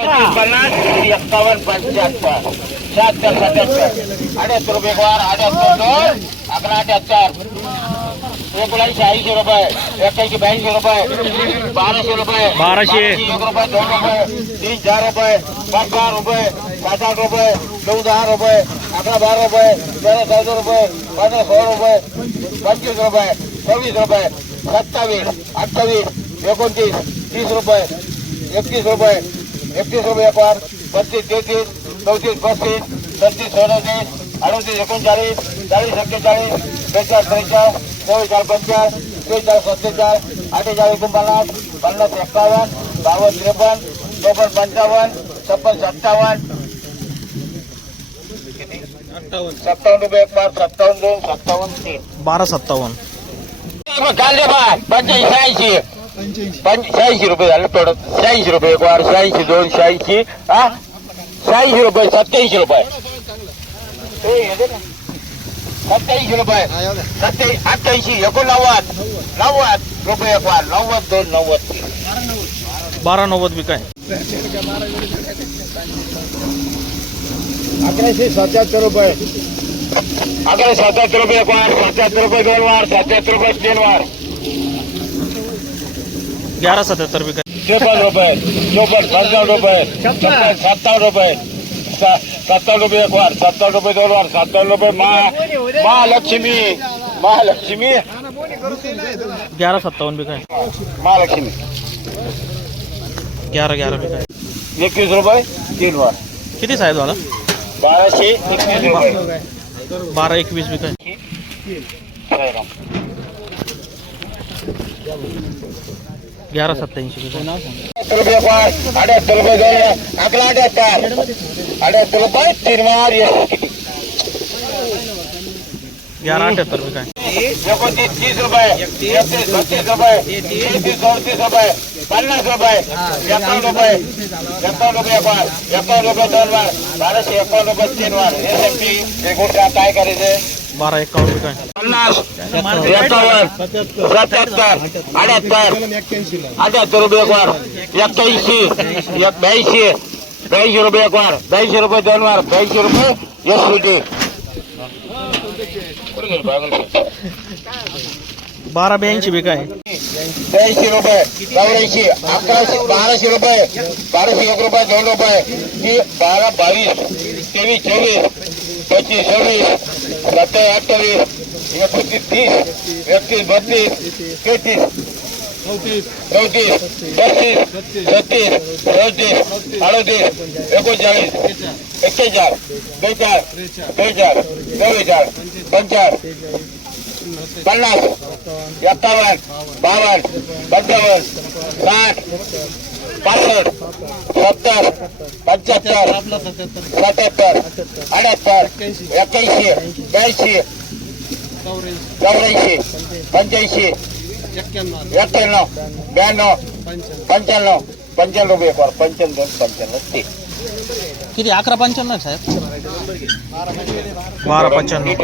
पन्नास एक्कावन्न पंच्याहत्तर. शहात्तर सत्याहत्तर अठ्याहत्तर रुपये वार अठ्याहत्तर दोन अकरा अठ्याहत्तर. एकोणऐंशी ऐंशी रुपये एक्क्याऐंशी ब्याऐंशी रुपये बाराशे रुपये बाराशे. एक रुपये दोन रुपये तीन चार रुपये पाच दहा रुपये सात आठ रुपये नऊ दहा रुपये अकरा बारा रुपये तेरा चौदा रुपये पंधरा सोळा रुपये पंचवीस रुपये सव्वीस रुपये सत्तावीस अठ्ठावीस एकोणतीस तीस रुपये एकतीस रुपये. એકત્રીસો વેપાર બત્રીસ તેત્રીસ ચૌત્રીસ બત્રીસ છત્રીસ ચોત્રીસ અડત્રીસ ઓગણચાલીસ ચાલીસ સત્તેચાલીસ બેચાર ત્રેચાર ચોવીસ ચાર પંચાસ ત્રીસ ચાર સત્તેચાર અઠ્ઠેચાર ઓગણપચાસ પંદર એકાવન બાવન ત્રેપન ચોપન પંચાવન છપ્પન સત્તાવન. સત્તાવન રૂપિયા એક સત્તાવન સત્તાવન બાર સત્તાવન. ગાંધીભાઈ પંચાયત છે शहाऐंशी रुपये झाले थोडं. शहाऐंशी रुपये एक वार शहाऐंशी दोन शहाऐंशी. हा? शहाऐंशी रुपये सत्याऐंशी रुपये. सत्याऐंशी रुपये. सत्याऐंशी अठ्ठ्याऐंशी एकोणनव्वद. नव्वद रुपये एक वार नव्वद दोन नव्वद. बारा नव्वद बी काय? अकराशे सत्याहत्तर रुपये. अकरा सत्याहत्तर रुपये एक वार सत्याहत्तर रुपये दोन वार सत्याहत्तर रुपये तीन वार. ग्यारह सत्याहत्तर बी काय त्रेपन्न रुपये चोपन्न पंचावन्न रुपये छप्पन सत्तावन्न रुपये स- सत्तावन्न रुपये एक वार सत्तावन्न रुपये दोन वार सत्तावन्न रुपये महा महालक्ष्मी महालक्ष्मी। ग्यारह सत्तावन्न बी काय महालक्ष्मी। ग्यारह ग्यारह बी काय एकवीस रुपये तीन वार किती साहेब झाला बाराशे एकवीस रुपये। बारा एकवीस बी काय. ग्यारह सत्याऐंशी बी काय अठ्याहत्तर रुपये एक वार अठ्याहत्तर रुपये दोन वार अकरा अठ्याहत्तर अठ्याहत्तर रुपये तीन वार ग्यारह अठ्याहत्तर बी काय एकोणतीस तीस रुपये एकतीस बत्तीस रुपये तेहतीस चौतीस रुपये पन्नास रुपये एकावन्न रुपये एकावन्न रुपये एक वार एकावन्न रुपये दोन वार बाराशे एकावन्न रुपये तीन वार एस एम पी हे गुटखा काय करायचं बारा एकावन्न काय पन्नास एकावन्न सत्याहत्तर अठ्याहत्तर अठ्याहत्तर रुपये एक वार एक्क्याऐंशी एक ब्याऐंशी ब्याऐंशी रुपये एक वार ब्याऐंशी रुपये दोन वार ब्याऐंशी रुपये एस टी बारा ब्याऐंशी बी काय ब्याऐंशी रुपये चौऱ्याऐंशी अकराशे बाराशे रुपये बाराशे एक रुपये दोन रुपये बारा बावीस तेवीस चोवीस पच्चीस सव्वीस सत्तावीस अठ्ठावीस एकोणतीस तीस एकतीस बत्तीस तेहतीस चौतीस पस्तीस छत्तीस चौतीस अडतीस एकोणचाळीस एक्केचाळीस बेचाळीस बेचाळीस चव्वेचाळीस पंचाळीस पन्नास एक्कावन्न बावन्न पंचावन्न साठ पासष्ट सत्तर पंच्याहत्तर सत्याहत्तर अठ्याहत्तर एक्क्याऐंशी ब्याऐंशी चौऱ्याऐंशी पंच्याऐंशी एक्क्याण्णव ब्याण्णव पंच्याण्णव पंच्याण्णव रुपये कर पंच्याण्णव पंच्याण्णव ते किती? अकरा पंच्याण्णव साहेब? बारा पंच्याण्णव.